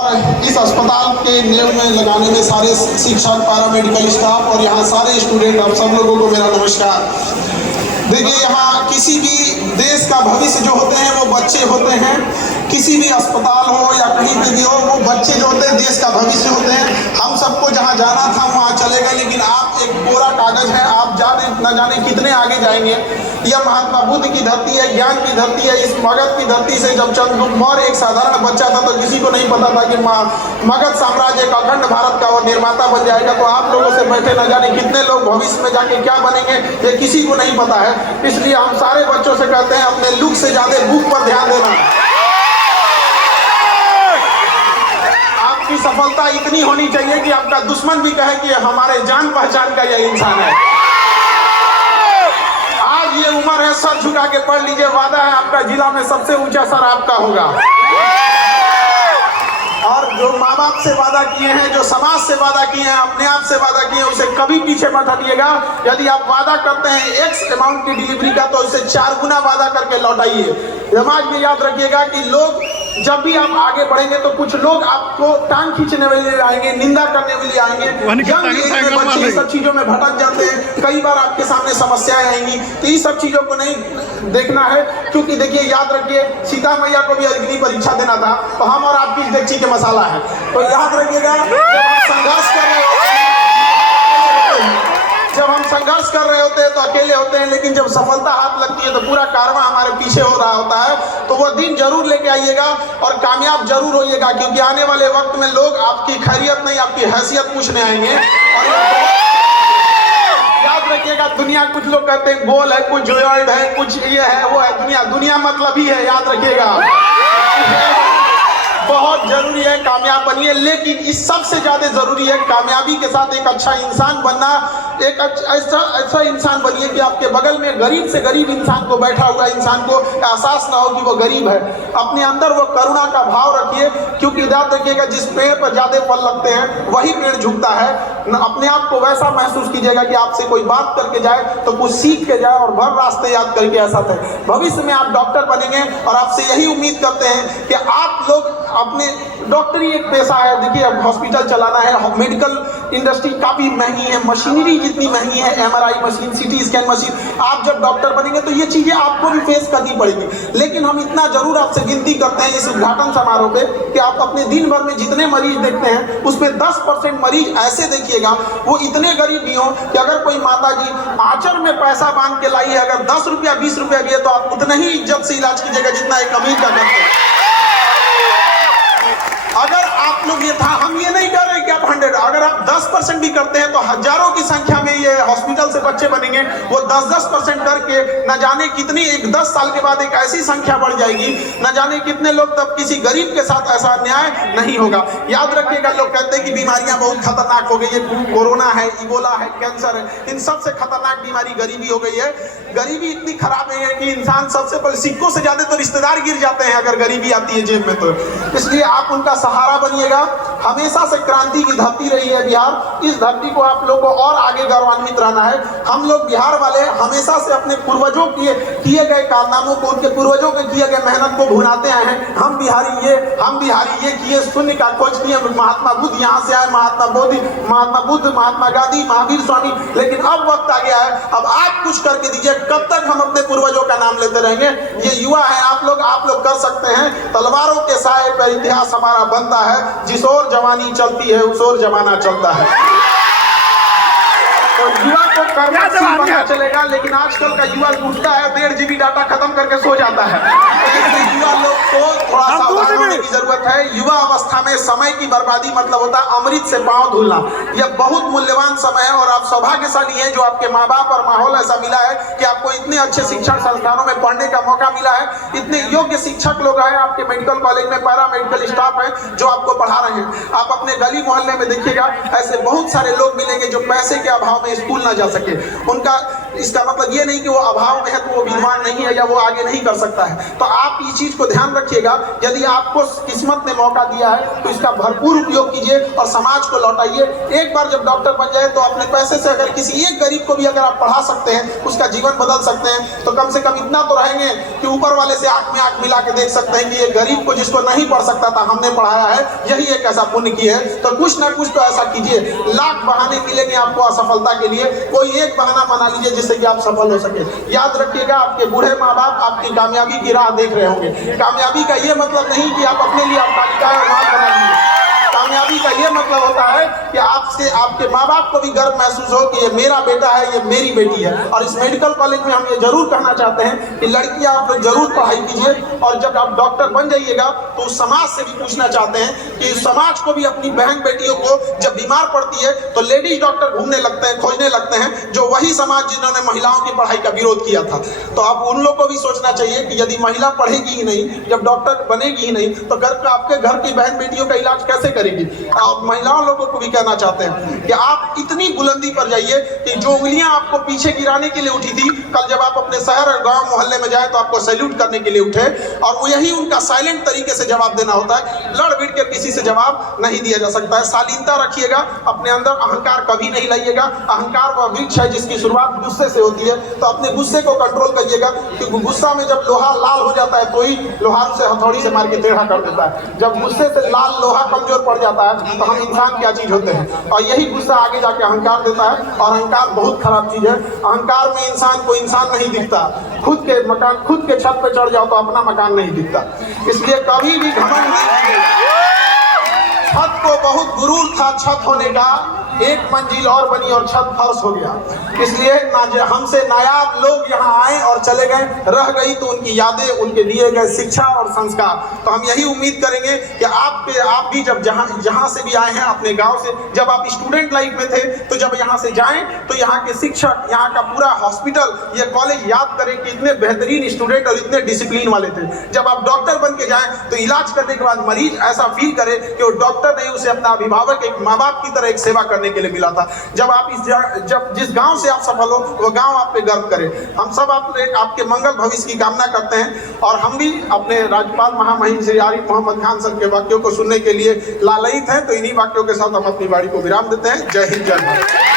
इस अस्पताल के नींव में लगाने में सारे शिक्षक, पैरामेडिकल स्टाफ और यहाँ सारे स्टूडेंट, आप सब लोगों को मेरा नमस्कार। देखिए, यहाँ किसी भी देश का भविष्य जो होते हैं वो बच्चे होते हैं। किसी भी अस्पताल हो या कहीं पे भी हो, वो बच्चे जो होते हैं देश का भविष्य होते हैं। हम सबको जहाँ जाना था वहाँ चले गए, लेकिन आप एक कोरा कागज है, आप न जाने कितने आगे जाएंगे। यह महात्मा बुद्ध की धरती है, ज्ञान की धरती है। इस मगध की धरती से जब चंद्रगुप्त मौर्य एक साधारण बच्चा था तो किसी को नहीं पता था कि मगध साम्राज्य एक अखंड भारत का और निर्माता बन जाएगा। तो आप लोगों से बैठे न जाने कितने लोग भविष्य में जाके क्या बनेंगे ये किसी को नहीं पता है। इसलिए हम सारे बच्चों से कहते हैं अपने लुक से ज्यादा बुक पर ध्यान देना। आपकी सफलता इतनी होनी चाहिए कि आपका दुश्मन भी कहे कि हमारे जान पहचान का यह इंसान है। आज ये उम्र है, सर झुका के पढ़ लीजिए। वादा है आपका जिला में सबसे ऊंचा सर आपका होगा। और जो माँ बाप से वादा किए हैं, जो समाज से वादा किए हैं, अपने आप से वादा किए हैं, उसे कभी पीछे मत हटिएगा। यदि आप वादा करते हैं X अमाउंट की डिलीवरी का, तो उसे 4 गुना वादा करके लौटाइए। दिमाग में याद रखिएगा कि लोग जब भी आप आगे बढ़ेंगे तो कुछ लोग आपको टांग खींचने वाले आएंगे, निंदा करने वाले आएंगे। बच्चे इन सब चीजों में भटक जाते हैं। कई बार आपके सामने समस्याएं आएंगी, तो इन सब चीजों को नहीं देखना है। क्योंकि देखिए, याद रखिए, सीता मैया को भी अग्नि परीक्षा देना था, तो हम और आपकी डेगची के मसाला है। तो याद रखिएगा, जब हम संघर्ष कर रहे होते हैं तो अकेले होते हैं, लेकिन जब सफलता हाथ लगती है तो पूरा कारवां हमारे पीछे हो रहा होता है। तो वो दिन जरूर लेके आइएगा और कामयाब जरूर होइएगा, क्योंकि आने वाले वक्त में लोग आपकी खैरियत नहीं, आपकी हैसियत पूछने आएंगे। और याद रखिएगा, दुनिया कुछ लोग कहते हैं गोल है, कुछ जोयॉइड है, कुछ ये है वो है। दुनिया मतलब ही है, याद रखिएगा। बहुत जरूरी है कामयाब बनिए, लेकिन इस सबसे ज्यादा जरूरी है कामयाबी के साथ एक अच्छा इंसान बनना। एक ऐसा इंसान बनिए कि आपके बगल में गरीब से गरीब इंसान को, बैठा हुआ इंसान को एहसास ना हो कि वो गरीब है। अपने अंदर वो करुणा का भाव रखिए, क्योंकि याद रखिएगा, जिस पेड़ पर ज्यादा फल लगते हैं वही पेड़ झुकता है। अपने आप को वैसा महसूस कीजिएगा कि आपसे कोई बात करके जाए तो कुछ सीख के जाए और भर रास्ते याद करके ऐसा थे। भविष्य में आप डॉक्टर बनेंगे और आपसे यही उम्मीद करते हैं कि आप लोग अपने, डॉक्टरी एक पेशा है। देखिए, अब हॉस्पिटल चलाना है, मेडिकल इंडस्ट्री काफी महंगी है, मशीनरी जितनी महंगी है, MRI machine, CT scan machine. आप जब डॉक्टर बनेंगे तो ये चीजें आपको भी फेस करनी पड़ेगी। लेकिन हम इतना जरूर आपसे विनती करते हैं इस उद्घाटन समारोह पे कि आप अपने दिन भर में जितने मरीज देखते हैं उसमें 10% मरीज ऐसे देखिएगा वो इतने गरीब भी हो कि अगर कोई माता जी आंचल में पैसा बांध के लाई है, अगर 10 रुपया 20 रुपया भी है, तो आप उतना ही इज्जत से इलाज कीजिएगा जितना एक अमीर का करते हैं। अगर आप लोग ये था, हम ये नहीं कर रहे कि आप 100, अगर आप 10% भी करते हैं तो हजारों की संख्या में ये हॉस्पिटल से बच्चे बनेंगे। वो 10% करके न जाने कितनी, 10 साल के बाद एक ऐसी संख्या बढ़ जाएगी, न जाने कितने लोग, तब किसी गरीब के साथ ऐसा अन्याय नहीं होगा। याद रखिएगा, लोग कहते हैं कि बीमारियां बहुत खतरनाक हो गई है, कोरोना है, इबोला है, कैंसर है, इन सबसे खतरनाक बीमारी गरीबी हो गई है। गरीबी इतनी खराब है कि इंसान सबसे पहले, सिक्कों से ज्यादा तो रिश्तेदार गिर जाते हैं अगर गरीबी आती है जेब में। तो इसलिए आप उनका सहारा बनिएगा। हमेशा से क्रांति की धरती रही है बिहार। इस धरती को आप लोगों को और आगे गौरवान्वित रहना है। हम लोग बिहार वाले हमेशा से अपने पूर्वजों किए गए कारनामों को, उनके पूर्वजों के किए गए मेहनत को भुनाते आए हैं। हम बिहारी ये किए, शून्य का खोज किए। महात्मा बुद्ध यहाँ से आए, महात्मा बुद्ध, महात्मा गांधी, महावीर स्वामी। लेकिन अब वक्त आ गया है, अब आप कुछ करके दीजिए। कब तक हम अपने पूर्वजों का नाम लेते रहेंगे? ये युवा है आप लोग कर सकते हैं। तलवारों के साए पर इतिहास हमारा बनता है, जिस ओर जवानी चलती है उस ओर जमाना चलता है। तो युवा को करना चलेगा, लेकिन आजकल का युवा उठता है 1.5 GB डाटा खत्म करके सो जाता है। युवा लोग को थोड़ा सावधान होने की जरूरत है। युवा अवस्था में समय की बर्बादी मतलब होता है अमृत से पांव धुलना। यह बहुत मूल्यवान समय है और आप सौभाग्यशाली हैं जो आपके माँ बाप और माहौल ऐसा मिला है कि आपको इतने अच्छे शिक्षण संस्थानों में पढ़ने का मौका मिला है। इतने योग्य शिक्षक लोग हैं आपके मेडिकल कॉलेज में, पैरामेडिकल स्टाफ है जो आपको पढ़ा रहे हैं। आप अपने गली मोहल्ले में देखिएगा, ऐसे बहुत सारे लोग मिलेंगे जो पैसे के अभाव में स्कूल ना जा सके। उनका इसका मतलब ये नहीं कि वो अभाव में है तो वो विद्वान नहीं है या वो आगे नहीं कर सकता है। तो आप इस चीज को ध्यान रखिएगा, यदि आपको किस्मत ने मौका दिया है तो इसका भरपूर उपयोग कीजिए और समाज को लौटाइए। एक बार जब डॉक्टर बन जाए तो अपने पैसे से अगर किसी एक गरीब को भी अगर आप पढ़ा सकते हैं, उसका जीवन बदल सकते हैं, तो कम से कम इतना तो रहेंगे कि ऊपर वाले से आंख में आंख मिला के देख सकते हैं कि ये गरीब को जिसको नहीं पढ़ सकता था हमने पढ़ाया है, यही एक ऐसा पुण्य की है। तो कुछ ना कुछ तो ऐसा कीजिए। लाख बहाने मिलेंगे आपको असफलता के लिए, कोई एक बहाना बना लीजिए जिससे कि आप सफल हो सके। याद रखिएगा, आपके बूढ़े माँ बाप आपकी कामयाबी की राह देख रहे होंगे। कामयाबी का ये मतलब नहीं कि आप अपने लिए अट्टालिका और महल बना लीजिए। कामयाबी का ये मतलब होता है कि आपसे आपके माँ बाप को भी गर्व महसूस हो कि ये मेरा बेटा है, ये मेरी बेटी है। और इस मेडिकल कॉलेज में हम ये जरूर कहना चाहते हैं कि लड़कियां आप लोग जरूर पढ़ाई कीजिए, और जब आप डॉक्टर बन जाइएगा तो उस समाज से भी पूछना चाहते हैं कि समाज को भी अपनी बहन बेटियों को जब बीमार पड़ती है तो लेडीज डॉक्टर ढूंढने लगते हैं, खोजने लगते हैं, जो वही समाज जिन्होंने महिलाओं की पढ़ाई का विरोध किया था। तो अब उन लोग को भी सोचना चाहिए कि यदि महिला पढ़ेगी ही नहीं, जब डॉक्टर बनेगी ही नहीं, तो आपके घर की बहन बेटियों का इलाज कैसे करेगी। आप महिलाओं लोगों को भी कहना चाहते हैं कि आप इतनी बुलंदी पर जाइए कि जो उंगलियां आपको पीछे गिराने के लिए उठी थी, कल जब आप अपने शहर और गांव मोहल्ले में जाए तो आपको सैल्यूट करने के लिए उठे। और वो यही उनका साइलेंट तरीके से जवाब देना होता है, लड़ भिड़ के किसी से जवाब नहीं दिया जा सकता है। शालीनता रखिएगा, अपने अंदर अहंकार कभी नहीं लाइएगा। अहंकार वह वृक्ष है जिसकी शुरुआत गुस्से से होती है, तो अपने गुस्से को कंट्रोल करिएगा, क्योंकि गुस्सा में जब लोहा लाल हो जाता है तो ही लोहार से हथौड़ी से मार के टेढ़ा कर देता है। जब गुस्से से लाल लोहा कमजोर पड़ जाता है तो हम इंसान क्या चीज होते हैं। और यही गुस्सा आगे जाके अहंकार देता है, और अहंकार बहुत खराब चीज है। अहंकार में इंसान को इंसान नहीं दिखता। खुद के मकान, खुद के छत पे चढ़ जाओ तो अपना मकान नहीं दिखता। इसलिए कभी भी घमंड नहीं कीजिए। छत को बहुत गुरूर था छत होने का, एक मंजिल और बनी और छत फर्श हो गया। इसलिए हमसे नायाब लोग यहाँ आए और चले गए, रह गई तो उनकी यादें, उनके दिए गए शिक्षा और संस्कार। तो हम यही उम्मीद करेंगे कि आप भी जब जहाँ से भी आए हैं अपने गांव से, जब आप स्टूडेंट लाइफ में थे तो जब यहाँ से जाएं तो यहाँ के शिक्षक, यहाँ का पूरा हॉस्पिटल, ये कॉलेज याद करें कि इतने बेहतरीन स्टूडेंट और इतने डिसिप्लिन वाले थे। जब आप डॉक्टर बन के जाएं तो इलाज करने के बाद मरीज ऐसा फील करे कि वो डॉक्टर नहीं, उसे अपना अभिभावक, एक माँ बाप की तरह एक सेवा करने के लिए मिला था। जब जिस गांव से आप सफल हो वो गांव आप पे गर्व करे। हम सब आपके मंगल भविष्य की कामना करते हैं, और हम भी अपने राज्यपाल महामहिम श्री आरिफ मोहम्मद खान सर के वाक्यों को सुनने के लिए लालयित हैं। तो इन्हीं वाक्यों के साथ हम अपनी वाणी को विराम देते हैं। जय हिंद, जय भारत।